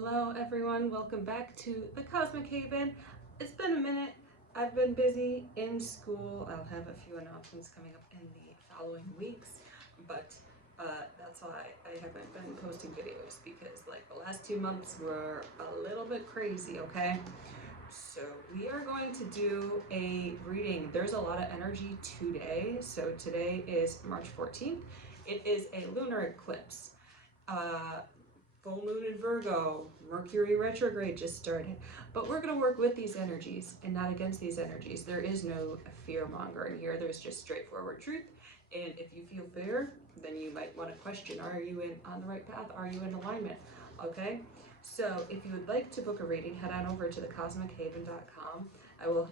Hello everyone, welcome back to the Cosmic Haven. It's been a minute. I've been busy in school. I'll have a few announcements coming up in the following weeks, but that's why I haven't been posting videos because like the last 2 months were a little bit crazy, okay? So we are going to do a reading. There's a lot of energy today. So today is March 14th. It is a lunar eclipse. Full moon in Virgo, Mercury retrograde just started. But we're going to work with these energies and not against these energies. There is no fear mongering here. There's just straightforward truth. And if you feel fear, then you might want to question, are you on the right path? Are you in alignment? Okay? So if you would like to book a reading, head on over to thecosmichaven.com. I will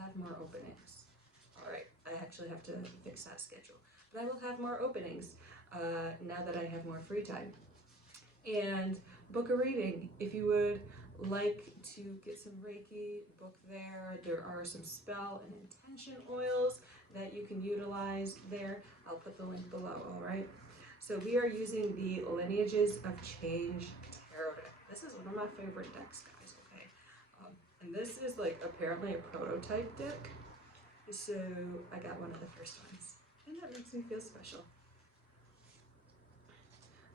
have more openings. All right, I actually have to fix that schedule. But I will have more openings now that I have more free time. And book a reading. If you would like to get some Reiki, book there. There are some spell and intention oils that you can utilize there. I'll put the link below, all right? So we are using the Lineages of Change Tarot deck. This is one of my favorite decks, guys, okay? And this is like apparently a prototype deck. So I got one of the first ones, and that makes me feel special.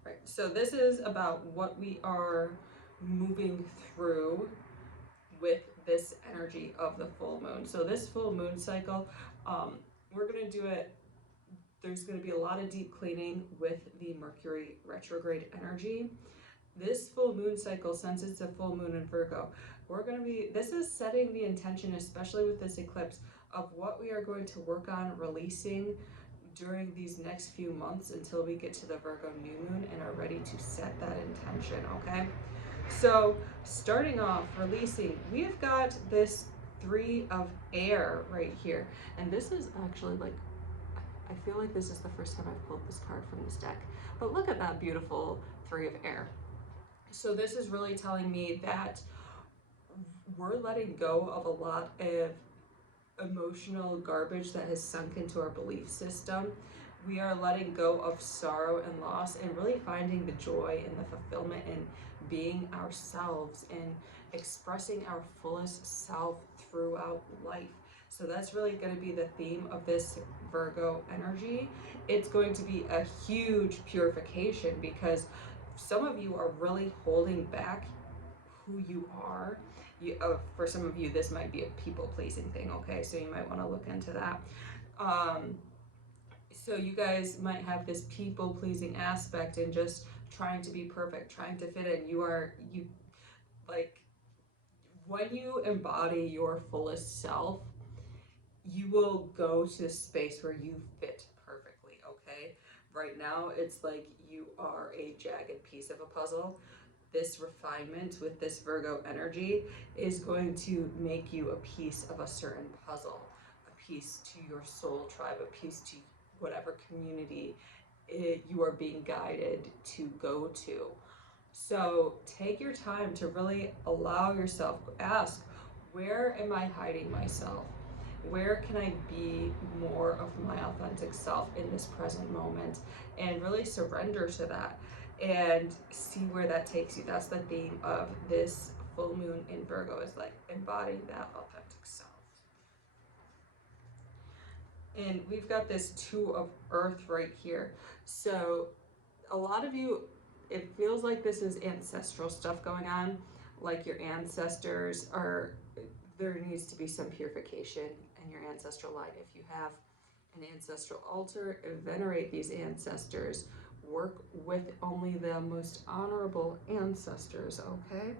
Right, so this is about what we are moving through with this energy of the full moon. So this full moon cycle, we're going to do it. There's going to be a lot of deep cleaning with the Mercury retrograde energy. This full moon cycle, since it's a full moon in Virgo, this is setting the intention, especially with this eclipse, of what we are going to work on releasing during these next few months until we get to the Virgo new moon and are ready to set that intention, okay? So starting off, releasing, we've got this 3 of air right here. And this is actually like, I feel like this is the first time I've pulled this card from this deck. But look at that beautiful 3 of air. So this is really telling me that we're letting go of a lot of emotional garbage that has sunk into our belief system. We are letting go of sorrow and loss and really finding the joy and the fulfillment in being ourselves and expressing our fullest self throughout life. So that's really going to be the theme of this Virgo energy. It's going to be a huge purification because some of you are really holding back who you are. For some of you, this might be a people-pleasing thing, okay? So you might want to look into that. So you guys might have this people-pleasing aspect and just trying to be perfect, trying to fit in. When you embody your fullest self, you will go to a space where you fit perfectly, okay? Right now, it's like you are a jagged piece of a puzzle. This refinement with this Virgo energy is going to make you a piece of a certain puzzle, a piece to your soul tribe, a piece to whatever community you are being guided to go to. So take your time to really allow yourself, ask, where am I hiding myself? Where can I be more of my authentic self in this present moment? And really surrender to that and see where that takes you. That's the theme of this full moon in Virgo, is like embodying that authentic self. And we've got this 2 of earth right here. So a lot of you, it feels like this is ancestral stuff going on, like your ancestors are, there needs to be some purification in your ancestral line. If you have an ancestral altar, venerate these ancestors. Work with only the most honorable ancestors, okay?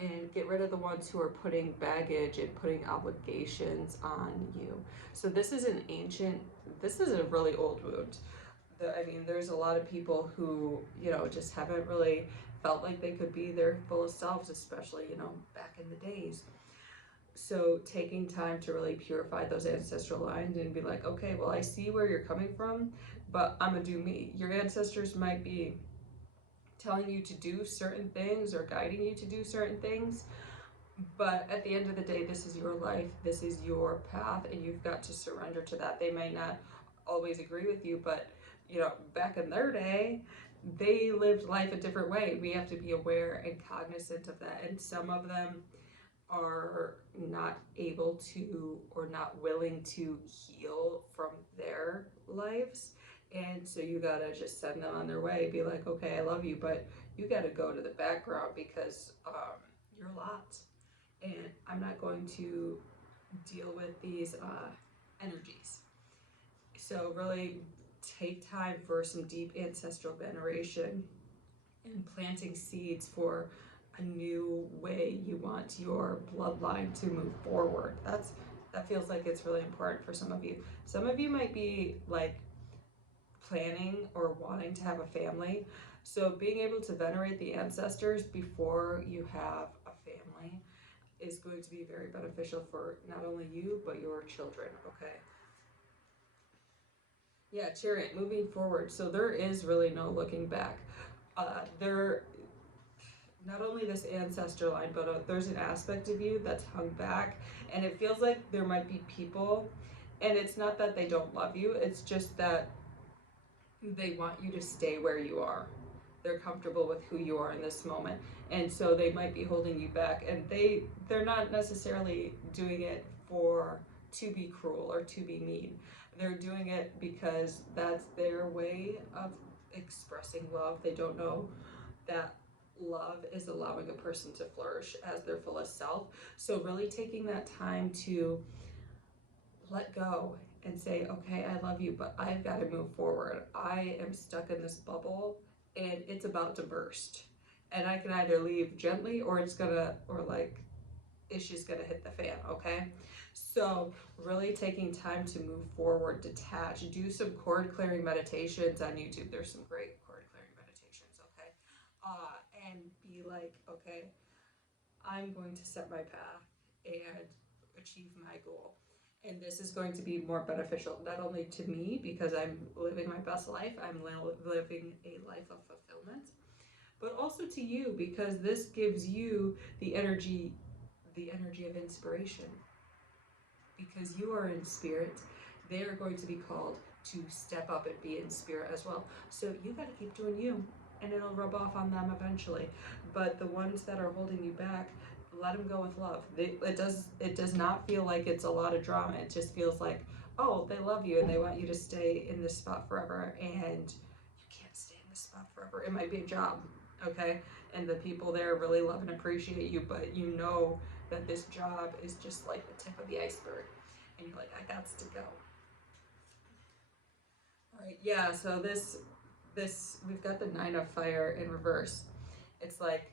And get rid of the ones who are putting baggage and putting obligations on you. So this is a really old wound. There's a lot of people who, just haven't really felt like they could be their fullest selves, especially, back in the days. So taking time to really purify those ancestral lines and be like, okay, well, I see where you're coming from, but I'm gonna do me. Your ancestors might be telling you to do certain things or guiding you to do certain things, but at the end of the day, this is your life, this is your path, and you've got to surrender to that. They may not always agree with you, but back in their day, they lived life a different way. We have to be aware and cognizant of that. And some of them are not able to or not willing to heal from their lives. And so you gotta just send them on their way. Be like, okay, I love you, but you gotta go to the background because you're a lot. And I'm not going to deal with these energies. So, really take time for some deep ancestral veneration and planting seeds for a new way you want your bloodline to move forward. That feels like it's really important for some of you. Some of you might be like planning or wanting to have a family. So being able to venerate the ancestors before you have a family is going to be very beneficial for not only you but your children, okay? Yeah, Chariot, moving forward. So there is really no looking back. There not only this ancestor line, but there's an aspect of you that's hung back, and it feels like there might be people, and it's not that they don't love you, it's just that they want you to stay where you are. They're comfortable with who you are in this moment, and so they might be holding you back, and they're not necessarily doing it for to be cruel or to be mean. They're doing it because that's their way of expressing love. They don't know that love is allowing a person to flourish as their fullest self. So really taking that time to let go and say, okay, I love you, but I've got to move forward. I am stuck in this bubble and it's about to burst. And I can either leave gently or it's just gonna hit the fan, okay? So really taking time to move forward, detach, do some cord clearing meditations on YouTube. There's some great cord clearing meditations, okay? And be like, okay, I'm going to set my path and achieve my goal. And this is going to be more beneficial, not only to me because I'm living my best life, I'm living a life of fulfillment, but also to you because this gives you the energy of inspiration. Because you are in spirit, they are going to be called to step up and be in spirit as well. So you got to keep doing you, and it'll rub off on them eventually. But the ones that are holding you back, let them go with love. It does not feel like it's a lot of drama. It just feels like, oh, they love you and they want you to stay in this spot forever, and you can't stay in this spot forever. It might be a job, okay? And the people there really love and appreciate you, but you know that this job is just like the tip of the iceberg. And you're like, I got to go. All right, yeah, so we've got the Nine of Fire in reverse. It's like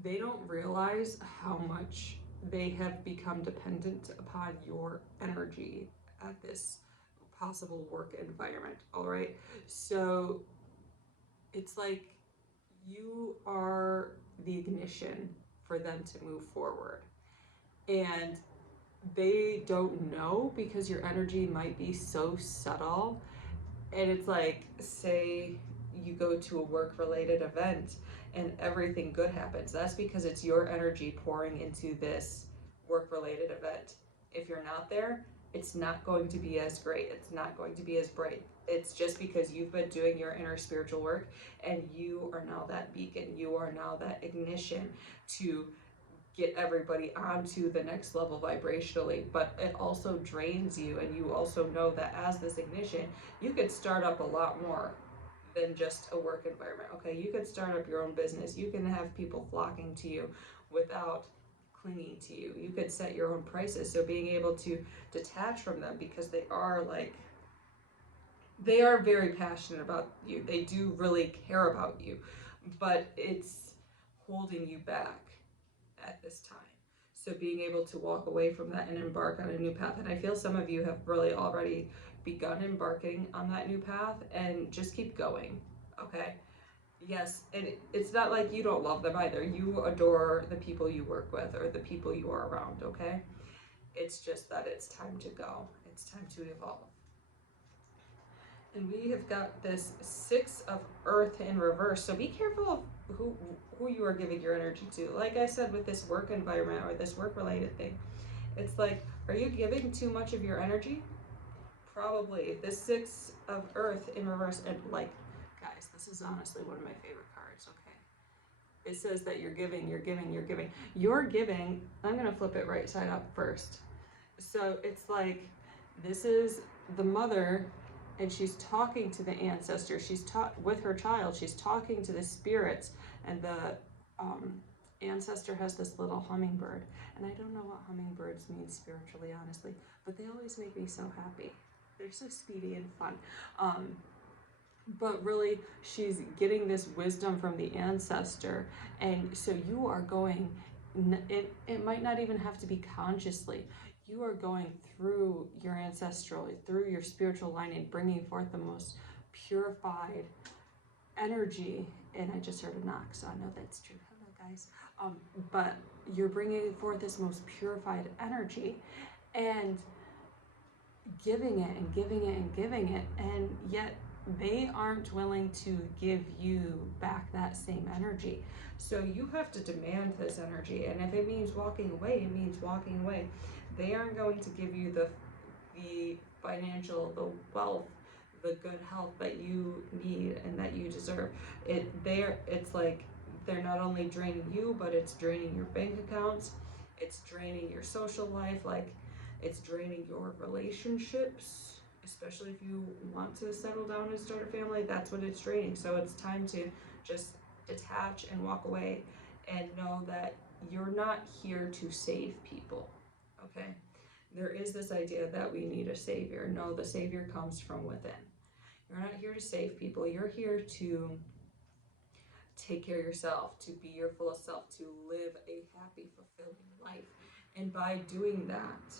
they don't realize how much they have become dependent upon your energy at this possible work environment, all right? So it's like you are the ignition for them to move forward. And they don't know because your energy might be so subtle. And it's like, say you go to a work related event and everything good happens. That's because it's your energy pouring into this work related event. If you're not there, it's not going to be as great. It's not going to be as bright. It's just because you've been doing your inner spiritual work and you are now that beacon. You are now that ignition to get everybody onto the next level vibrationally, but it also drains you, and you also know that as this ignition you could start up a lot more than just a work environment, okay? You could start up your own business, you can have people flocking to you without clinging to you, you could set your own prices. So being able to detach from them because they are very passionate about you, they do really care about you, but it's holding you back at this time. So being able to walk away from that and embark on a new path. And I feel some of you have really already begun embarking on that new path, and just keep going, okay? Yes, and it's not like you don't love them either. You adore the people you work with or the people you are around, okay? It's just that it's time to go. It's time to evolve. And we have got this Six of Earth in reverse. So be careful of who you are giving your energy to. Like I said, with this work environment or this work related thing, it's like, are you giving too much of your energy? Probably. This Six of Earth in reverse, and like, guys, guys, this is honestly one of my favorite cards, okay? It says that you're giving, you're giving, you're giving. You're giving, I'm gonna flip it right side up first. So it's like, this is the mother, and she's talking to the ancestor. She's with her child. She's talking to the spirits, and the ancestor has this little hummingbird. And I don't know what hummingbirds mean spiritually, honestly, but they always make me so happy. They're so speedy and fun. But really, she's getting this wisdom from the ancestor, and so you are going. It might not even have to be consciously. You are going through your ancestral, through your spiritual line, and bringing forth the most purified energy. And I just heard a knock, so I know that's true. Hello, guys. But you're bringing forth this most purified energy, and giving it and giving it and giving it, and yet they aren't willing to give you back that same energy. So you have to demand this energy, and if it means walking away, it means walking away. They aren't going to give you the financial, the wealth, the good health that you need and that you deserve. It's like they're not only draining you, but it's draining your bank accounts, it's draining your social life, like it's draining your relationships, especially if you want to settle down and start a family. That's what it's draining. So it's time to just detach and walk away and know that you're not here to save people, okay? There is this idea that we need a savior. No, the savior comes from within. You're not here to save people. You're here to take care of yourself, to be your fullest self, to live a happy, fulfilling life. And by doing that,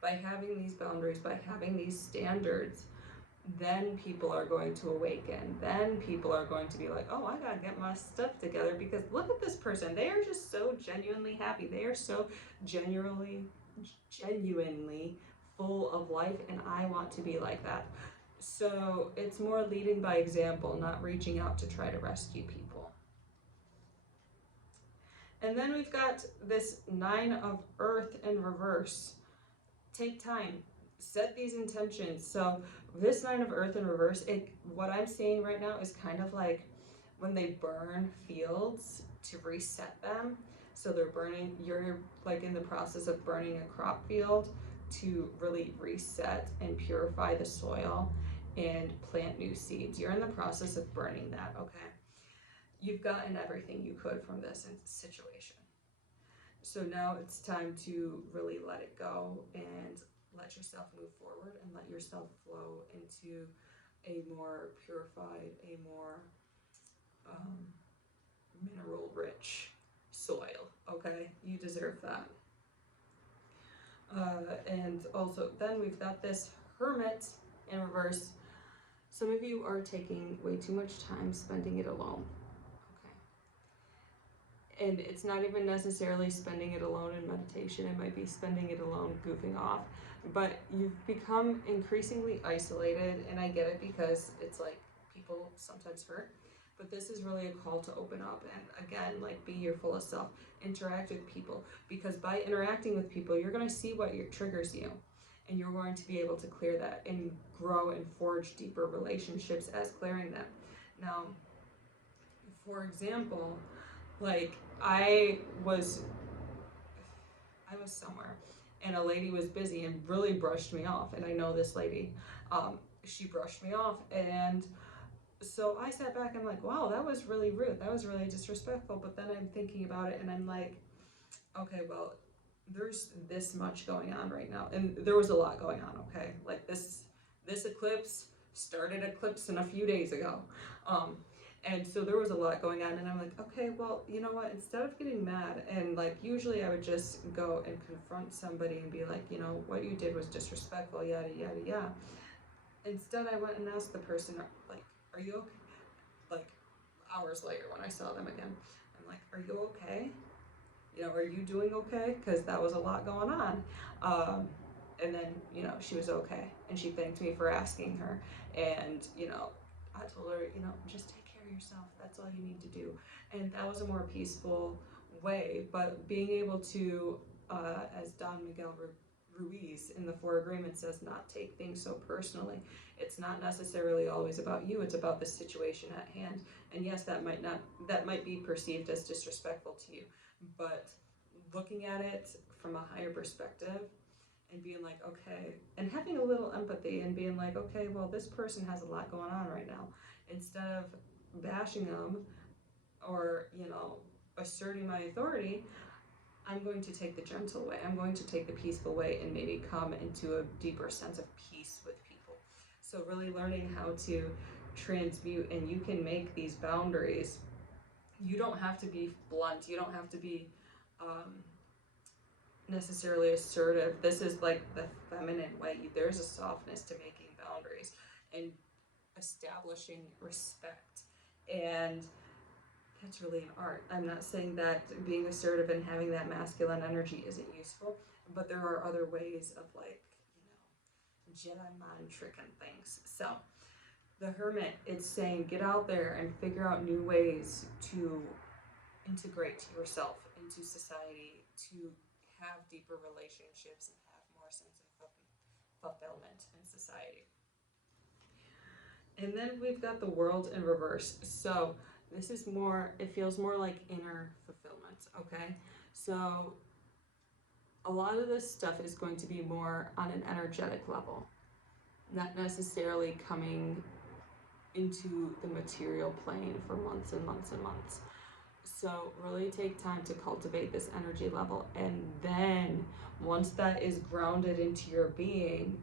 by having these boundaries, by having these standards, then people are going to awaken. Then people are going to be like, oh, I gotta get my stuff together, because look at this person. They are just so genuinely happy. They are so genuinely full of life, and I want to be like that. So it's more leading by example, not reaching out to try to rescue people. And then we've got this 9 of Earth in reverse. Take time, set these intentions. So this 9 of Earth in reverse, what I'm seeing right now is kind of like when they burn fields to reset them. So they're burning, you're like in the process of burning a crop field to really reset and purify the soil and plant new seeds. You're in the process of burning that, okay? You've gotten everything you could from this situation. So now it's time to really let it go and let yourself move forward and let yourself flow into a more purified, a more mineral rich soil, okay? You deserve that. And also then we've got this Hermit in reverse. Some of you are taking way too much time spending it alone. And it's not even necessarily spending it alone in meditation. It might be spending it alone goofing off. But you've become increasingly isolated, and I get it because it's like people sometimes hurt. But this is really a call to open up and, again, like be your fullest self. Interact with people, because by interacting with people, you're going to see what triggers you. And you're going to be able to clear that and grow and forge deeper relationships as clearing them. Now, for example, like I was somewhere and a lady was busy and really brushed me off, and I know this lady, she brushed me off, and so I sat back and I'm like, wow, that was really rude, that was really disrespectful. But then I'm thinking about it and I'm like, okay, well, there's this much going on right now, and there was a lot going on, okay? Like this eclipse started eclipsing a few days ago. And so there was a lot going on, and I'm like, okay, well, you know what, instead of getting mad, and like usually I would just go and confront somebody and be like, you know, what you did was disrespectful, yada, yada, yada. Instead, I went and asked the person, like, are you okay? Like, hours later when I saw them again, I'm like, are you okay? You know, are you doing okay? Because that was a lot going on. And then, you know, she was okay, and she thanked me for asking her. And, you know, I told her, you know, just take care of yourself. That's all you need to do. And that was a more peaceful way. But being able to, as Don Miguel Ruiz in the Four Agreements says, not take things so personally. It's not necessarily always about you, it's about the situation at hand. And yes, that might be perceived as disrespectful to you, but looking at it from a higher perspective and being like, okay, and having a little empathy and being like, okay, well, this person has a lot going on right now. Instead of bashing them or, asserting my authority, I'm going to take the gentle way. I'm going to take the peaceful way and maybe come into a deeper sense of peace with people. So really learning how to transmute, and you can make these boundaries. You don't have to be blunt. You don't have to be necessarily assertive. This is like the feminine way. There's a softness to making boundaries and establishing respect. And that's really an art. I'm not saying that being assertive and having that masculine energy isn't useful, but there are other ways of, like, Jedi mind tricking things. So the Hermit, it's saying get out there and figure out new ways to integrate yourself into society, to have deeper relationships and have more sense of fulfillment in society. And then we've got the World in reverse. So this is more, it feels more like inner fulfillment, okay? So a lot of this stuff is going to be more on an energetic level, not necessarily coming into the material plane for months and months and months. So really take time to cultivate this energy level, and then once that is grounded into your being,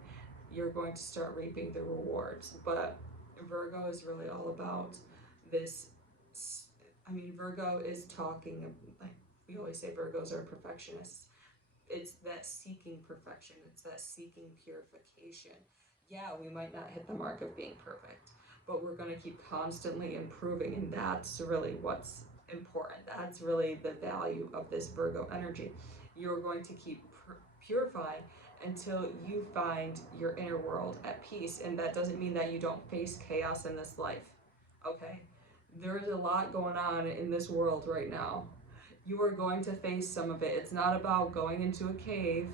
you're going to start reaping the rewards. But Virgo is really all about this. I mean, Virgo is talking, like we always say, Virgos are perfectionists. It's that seeking perfection. It's that seeking purification. Yeah, we might not hit the mark of being perfect, but we're going to keep constantly improving, and that's really what's important. That's really the value of this Virgo energy. You're going to keep purifying until you find your inner world at peace, and that doesn't mean that you don't face chaos in this life, okay? There's a lot going on in this world right now. You are going to face some of it. It's not about going into a cave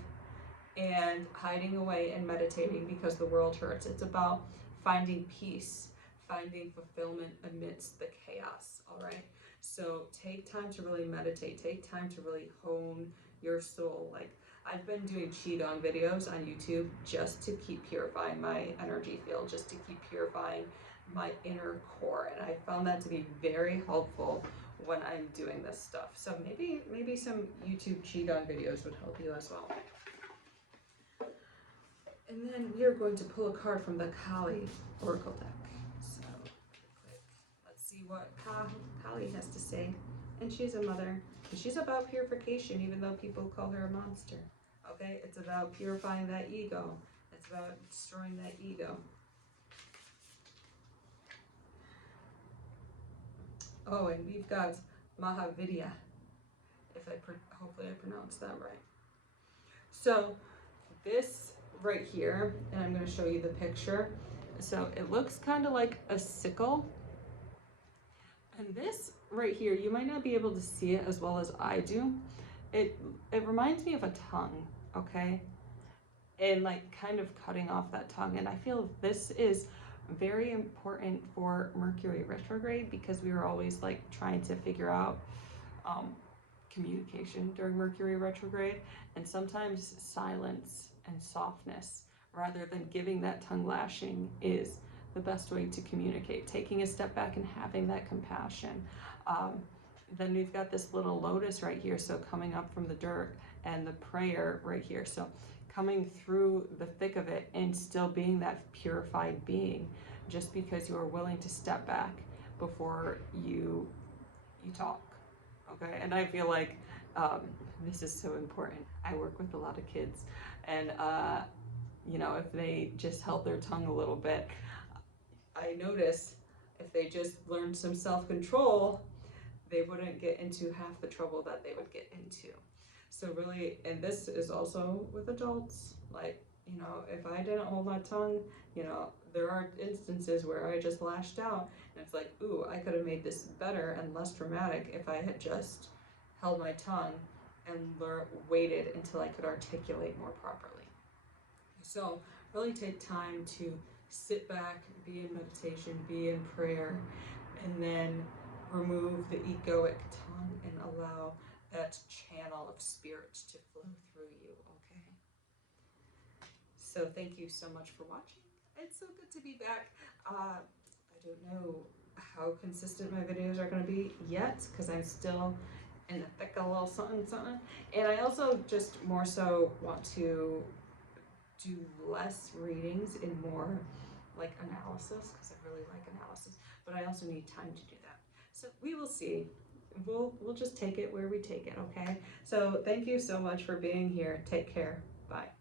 and hiding away and meditating because the world hurts. It's about finding peace, finding fulfillment amidst the chaos, all right? So take time to really meditate. Take time to really hone your soul. Like, I've been doing Qigong videos on YouTube just to keep purifying my energy field, just to keep purifying my inner core. And I found that to be very helpful when I'm doing this stuff. So maybe some YouTube Qigong videos would help you as well. And then we are going to pull a card from the Kali Oracle deck. So, quick, let's see what Kali has to say. And she's a mother. And she's about purification, even though people call her a monster. Okay? It's about purifying that ego. It's about destroying that ego. Oh, and we've got Mahavidya, hopefully I pronounced that right. So this right here, and I'm going to show you the picture. So it looks kind of like a sickle. And this right here, you might not be able to see it as well as I do. It reminds me of a tongue, okay? And like kind of cutting off that tongue. And I feel this is very important for Mercury retrograde, because we were always like trying to figure out communication during Mercury retrograde, and sometimes silence and softness rather than giving that tongue lashing is the best way to communicate. Taking a step back and having that compassion. Then we've got this little lotus right here, so coming up from the dirt, and the prayer right here, so coming through the thick of it and still being that purified being, just because you are willing to step back before you talk. Okay, and I feel like this is so important. I work with a lot of kids, and if they just held their tongue a little bit, I notice if they just learned some self-control, they wouldn't get into half the trouble that they would get into. So really, and this is also with adults, like, if I didn't hold my tongue, there are instances where I just lashed out, and it's like, ooh, I could have made this better and less dramatic if I had just held my tongue and waited until I could articulate more properly. So really take time to sit back, be in meditation, be in prayer, and then remove the egoic tongue and allow that channel of spirit to flow through you, okay? So thank you so much for watching. It's so good to be back. I don't know how consistent my videos are going to be yet because I'm still in the thick of a little something something. And I also just more so want to do less readings and more like analysis because I really like analysis, but I also need time to do that. So we will see. We'll just take it where we take it, okay? So thank you so much for being here. Take care. Bye.